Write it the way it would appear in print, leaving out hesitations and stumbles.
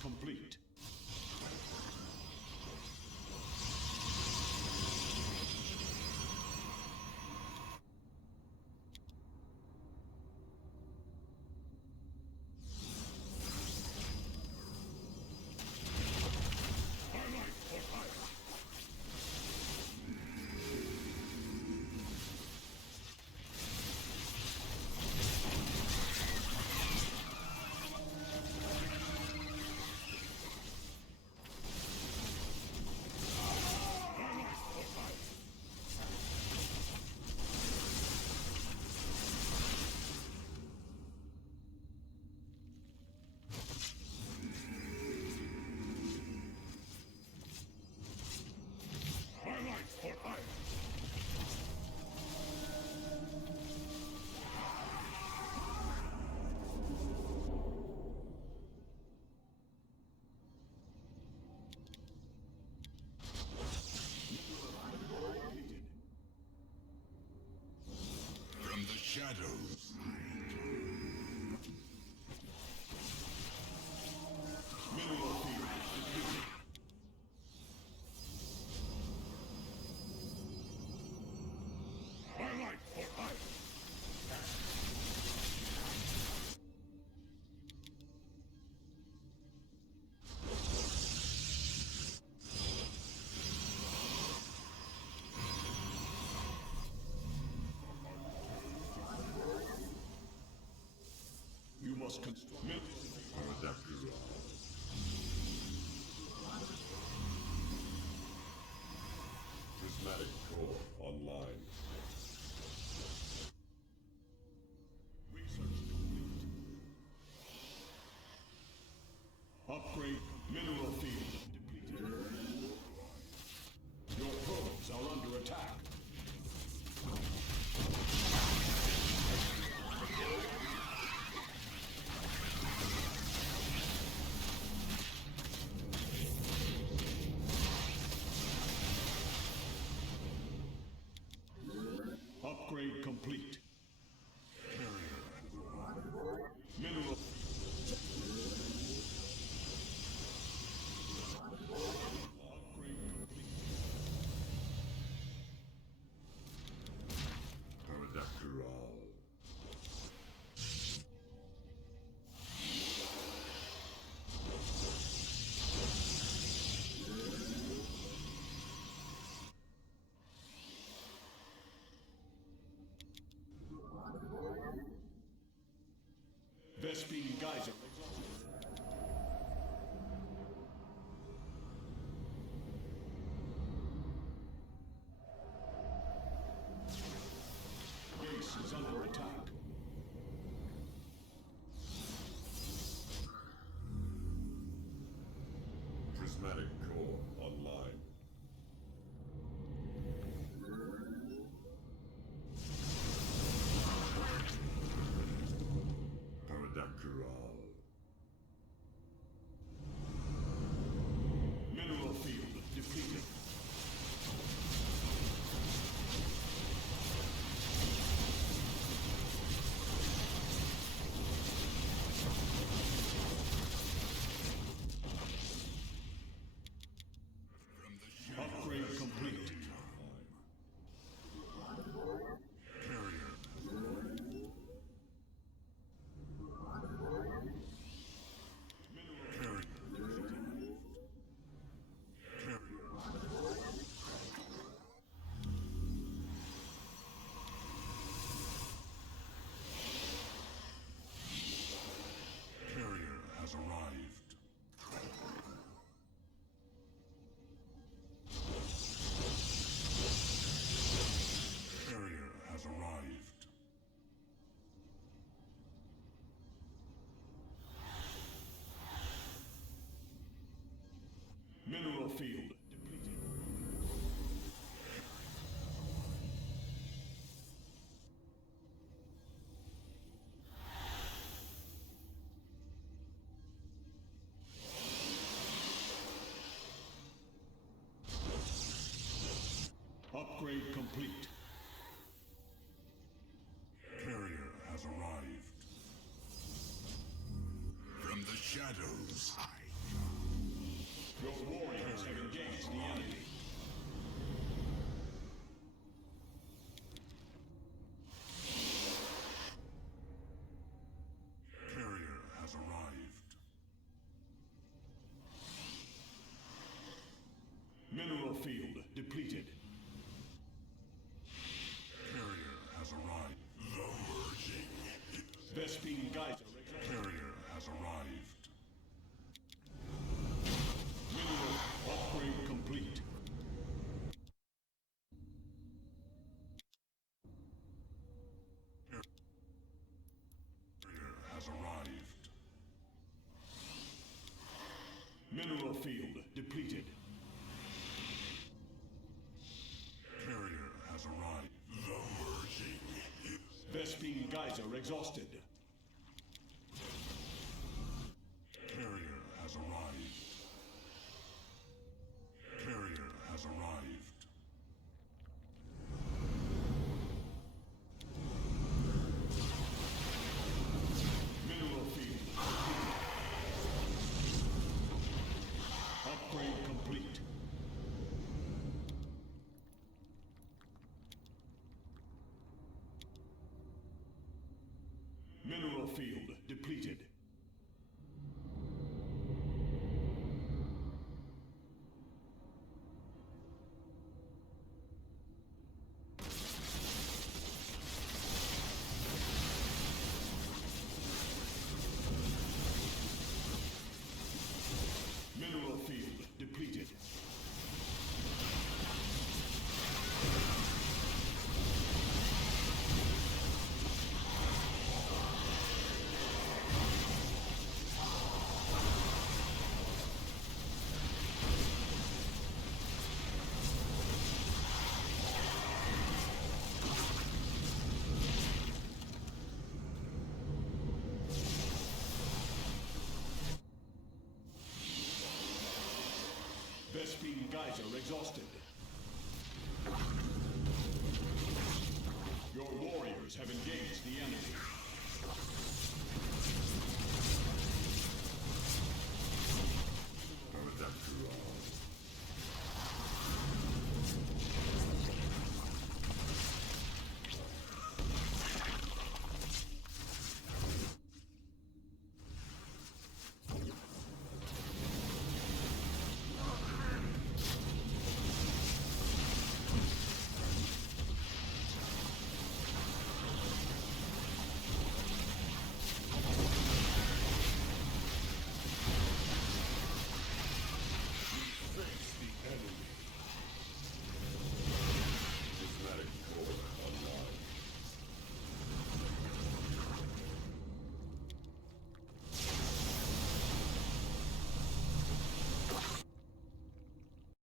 complete. From the shadows. Mineral field depleted. My life for hire. You must construct Prismatic core online. research complete. Upgrade mineral field depleted. Your probes are under attack. Upgrade complete. Mineral. Upgrade complete. Paradactyral. Vespine Geyser. Base is under attack. Prismatic core online. Paradactyral. Mineral field depleted. From the shadows. Upgrade complete. Carrier. Mineral Carrier. Carrier. Carrier has arrived. Carrier has arrived. mineral field depleted. Upgrade complete. Carrier has arrived. From the shadows. Your warriors have engaged the enemy. Carrier has arrived. Mineral field depleted. Carrier has arrived. The merging. Vespene Geyser. Carrier has arrived. Mineral upgrade complete. Carrier has arrived. Mineral field depleted. Carrier has arrived. The merging. Vespene Geyser exhausted. Carrier has arrived. Carrier has arrived. Mineral field depleted. Upgrade complete. Mineral field depleted. Mineral field depleted. Vespene Geyser exhausted. Your warriors have engaged the enemy. Aerodactyl.